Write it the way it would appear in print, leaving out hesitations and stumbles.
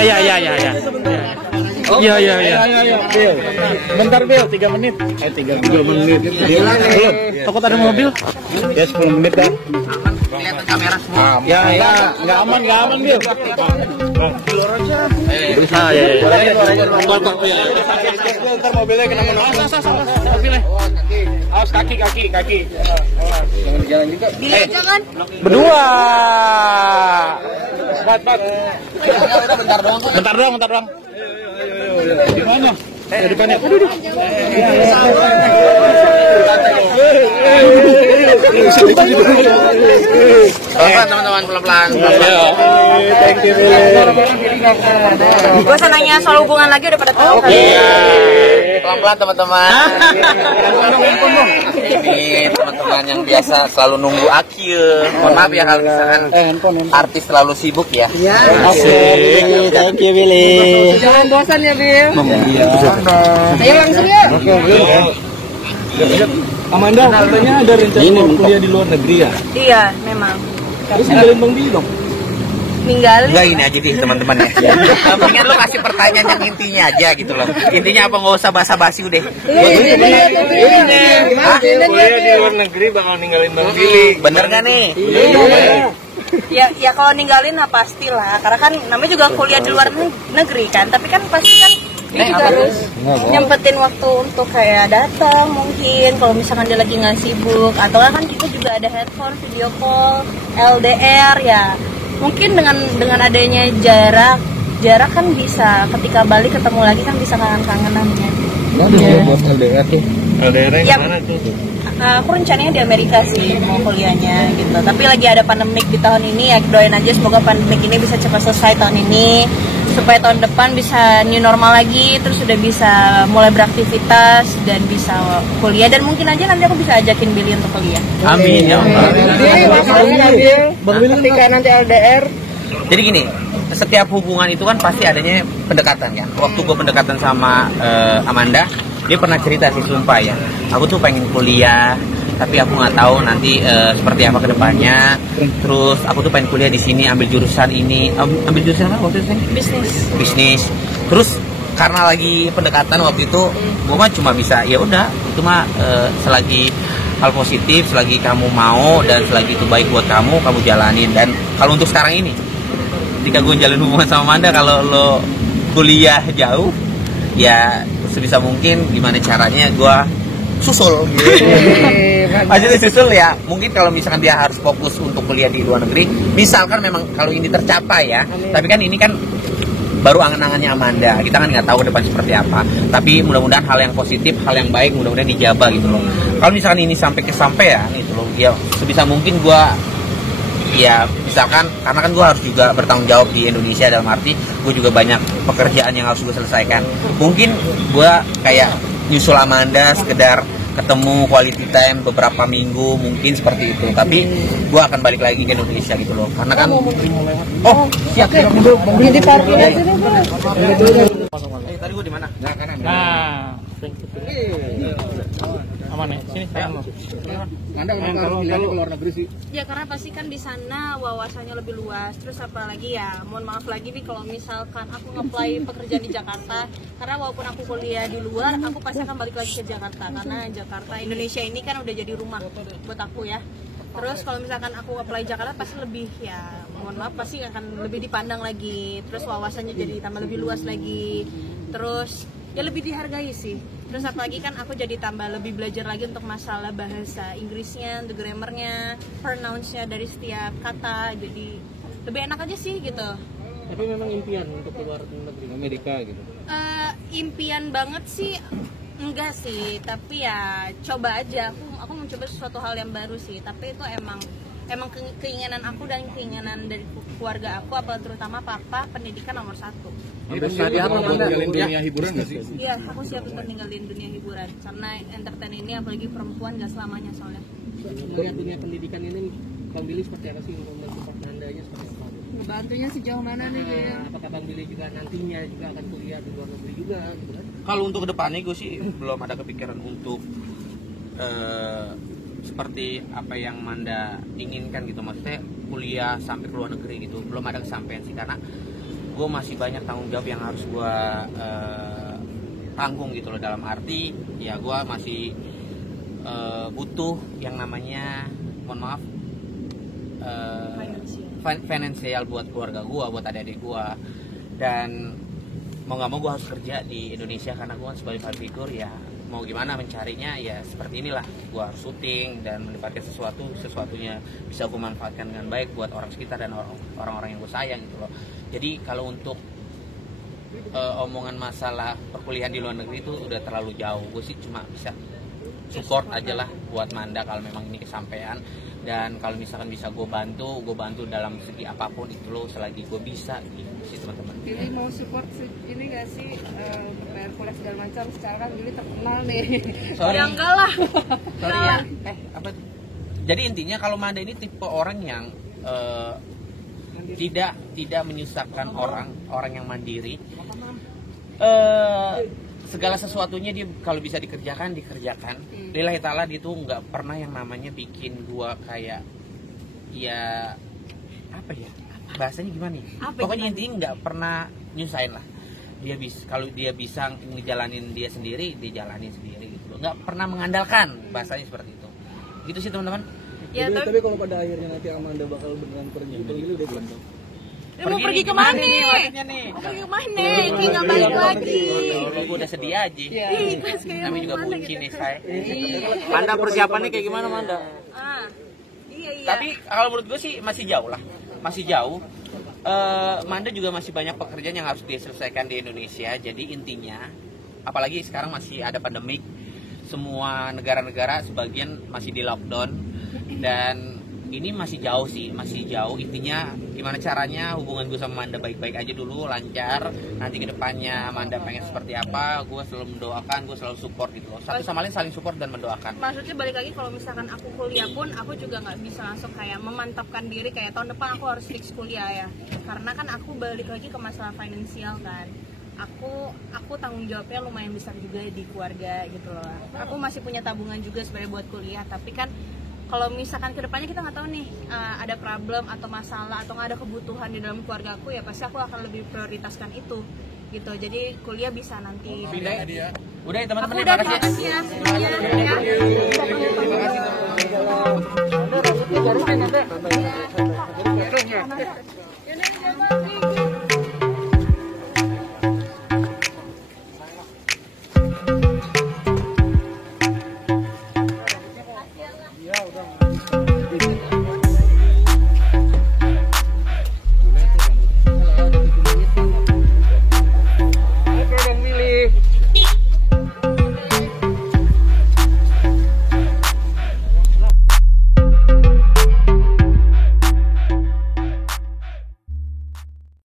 Iya. Iya. Bil. Bentar Bil, 3 menit. 3 menit. Belum. Takut ada mobil. Ya 10 menit kan. Kelihatan kamera semua. Ya, nggak aman Bil. Ntar mobilnya kena mobilnya. Awas kaki. Jangan jalan juga. Jangan. Berdua. Bat. Bentar doang. Di mana? Di depannya. Pelan-pelan teman-teman, pelan-pelan. Thank you. Gue senangnya soal hubungan lagi udah pada tahu kan. Pelan-pelan teman-teman. Ini teman-teman yang biasa selalu nunggu akhir. Mohon maaf ya kalau misalkan artis selalu sibuk ya. Asik. Thank you Billy. Jangan bosan ya Bil. Ayo langsung ya. Amanda, katanya ada rencana mau kuliah di luar negeri ya? Iya, memang. Terus ninggalin Bang Billy dong? Ninggalin. Enggak, ini aja deh teman-teman ya. Mendingan lo kasih pertanyaan yang intinya aja gitu loh. Intinya apa, nggak usah basa-basi udah. Kuliah di luar negeri bakal ninggalin Bang Billy. Bener nggak nih? Ya kalau ninggalin nah pastilah. Karena kan namanya juga kuliah di luar negeri kan. Tapi kan pasti kan dia juga harus nyempetin waktu untuk kayak datang mungkin. Kalau misalkan dia lagi nggak sibuk. Atau kan kita juga ada handphone, video call, LDR ya. Mungkin dengan adanya jarak kan bisa ketika balik ketemu lagi kan bisa kangen-kangenan ya. Buat LDR tuh. LDR-nya gimana tuh? Aku rencananya di Amerika sih mau kuliahnya gitu. Tapi lagi ada pandemik di tahun ini ya, doain aja semoga pandemik ini bisa cepat selesai tahun ini supaya tahun depan bisa new normal lagi, terus udah bisa mulai beraktivitas dan bisa kuliah dan mungkin aja nanti aku bisa ajakin Billy untuk kuliah. Amin ya Allah. Ketika nanti LDR. Jadi gini, setiap hubungan itu kan pasti adanya pendekatan kan. Waktu gue pendekatan sama Amanda, dia pernah cerita sih, sumpah ya, aku tuh pengen kuliah tapi aku nggak tahu nanti seperti apa kedepannya. Terus aku tuh pengen kuliah di sini, ambil jurusan ini, ambil jurusan apa waktu itu? Bisnis. Terus karena lagi pendekatan waktu itu, gue mah cuma bisa ya udah, itu mah selagi hal positif, selagi kamu mau dan selagi itu baik buat kamu jalanin. Dan kalau untuk sekarang ini, ketika gue jalin hubungan sama Amanda, kalau lo kuliah jauh, ya sebisa mungkin gimana caranya gue susul gitu. Maksudnya susul ya, mungkin kalau misalkan dia harus fokus untuk kuliah di luar negeri, misalkan memang kalau ini tercapai ya. Tapi kan ini kan baru angan-angannya Amanda, kita kan nggak tahu depan seperti apa. Tapi mudah-mudahan hal yang positif, hal yang baik mudah-mudahan dijabah gitu loh. Kalau misalkan ini sampai kesampaian itu loh, ya sebisa mungkin gue, ya misalkan karena kan gue harus juga bertanggung jawab di Indonesia, dalam arti gue juga banyak pekerjaan yang harus gue selesaikan. Mungkin gue kayak nyusul Amanda sekedar ketemu quality time beberapa minggu mungkin seperti itu. Tapi gue akan balik lagi ke Indonesia gitu loh, karena kan siap Di parkir aja deh. tadi gue di mana? Nah, aman nih, sini sekarang lo. Anda kalau ke luar negeri sih. Ya karena pasti kan di sana wawasannya lebih luas. Terus apalagi ya, mohon maaf lagi nih kalau misalkan aku nge-apply pekerjaan di Jakarta. Karena walaupun aku kuliah di luar, aku pasti akan balik lagi ke Jakarta. Karena Jakarta, Indonesia ini kan udah jadi rumah buat aku ya. Terus kalau misalkan aku apply Jakarta pasti lebih, ya mohon maaf, pasti akan lebih dipandang lagi. Terus wawasannya jadi tambah lebih luas lagi. Terus ya lebih dihargai sih. Terus apalagi kan aku jadi tambah lebih belajar lagi untuk masalah bahasa Inggrisnya, untuk grammarnya, pronounce-nya dari setiap kata. Jadi lebih enak aja sih gitu. Tapi memang impian untuk keluar negeri Amerika gitu. Impian banget sih enggak sih, tapi ya coba aja. Aku mencoba sesuatu hal yang baru sih. Tapi itu emang keinginan aku dan keinginan dari keluarga aku, apalagi terutama papa, pendidikan nomor 1. Ninggalin dunia hiburan nggak sih? Iya, aku siap untuk ninggalin dunia hiburan karena entertain ini apalagi perempuan gak selamanya soalnya. Melihat dunia pendidikan ini, Bang Billy seperti apa sih untuk membantu Amandanya seperti apa? Ngebantunya sejauh mana nih kayaknya? Apakah Bang Billy juga nantinya juga akan kuliah di luar negeri juga gitu kan? Kalau untuk kedepannya gue sih belum ada kepikiran untuk seperti apa yang Manda inginkan gitu, maksudnya kuliah sampai ke luar negeri gitu, belum ada kesampaian sih. Karena gue masih banyak tanggung jawab yang harus gue tanggung gitu loh, dalam arti ya gue masih butuh yang namanya, mohon maaf, finansial buat keluarga gue, buat adik-adik gue. Dan mau nggak mau gue harus kerja di Indonesia karena gue sebagai father figure, ya mau gimana mencarinya ya seperti inilah. Gue harus syuting dan mendapatkan sesuatunya bisa gue manfaatkan dengan baik buat orang sekitar dan orang-orang yang gue sayang gitu loh. Jadi kalau untuk omongan masalah perkuliahan di luar negeri itu udah terlalu jauh. Gue sih cuma bisa support aja lah buat Manda kalau memang ini kesampaian. Dan kalau misalkan bisa gue bantu dalam segi apapun itu loh, selagi gue bisa gitu sih teman-teman. Billy mau support ini gak sih, bayar kuliah segala macam, secara kan Billy terkenal nih. Sorry. Ya enggak lah. Sorry ya. Apa? Jadi intinya kalau Manda ini tipe orang yang tidak menyusahkan orang yang mandiri. Segala sesuatunya dia kalau bisa dikerjakan. Lillahi ta'ala dia tuh nggak pernah yang namanya bikin gua kayak ya apa ya, bahasanya gimana nih? Pokoknya intinya nggak pernah nyusahin lah. Kalau dia bisa ngejalanin dia sendiri, dia jalanin sendiri gitu loh. Nggak pernah mengandalkan, bahasanya seperti itu. Gitu sih teman-teman. Ya, tapi kalau pada akhirnya nanti Amanda bakal beneran pergi, Billy udah belum tahu. Mau pergi kemana nih? Mau pergi kemana? Kayak nggak balik lagi. Gue udah sedih aja. Kami juga bucin nih saya. Manda persiapannya kayak gimana Manda? Iya. Tapi kalau menurut gue sih masih jauh lah, masih jauh. Manda juga masih banyak pekerjaan yang harus diselesaikan di Indonesia. Jadi intinya, apalagi sekarang masih ada pandemik, semua negara-negara sebagian masih di lockdown dan ini masih jauh sih, masih jauh. Intinya gimana caranya hubungan gue sama Manda baik-baik aja dulu, lancar. Nanti ke depannya Manda pengen seperti apa, gue selalu mendoakan, gue selalu support gitu loh. Satu sama lain saling support dan mendoakan. Maksudnya balik lagi, kalau misalkan aku kuliah pun aku juga nggak bisa langsung kayak memantapkan diri kayak tahun depan aku harus fix kuliah ya. Karena kan aku balik lagi ke masalah finansial kan. Aku tanggung jawabnya lumayan besar juga di keluarga gitu loh. Aku masih punya tabungan juga sebenarnya buat kuliah, tapi kan kalau misalkan kedepannya kita nggak tahu nih ada problem atau masalah atau nggak ada kebutuhan di dalam keluarga aku, ya pasti aku akan lebih prioritaskan itu gitu. Jadi kuliah bisa nanti. Udah ya teman-teman, Udah, terima kasih ya. terima kasih ya. Terima kasih.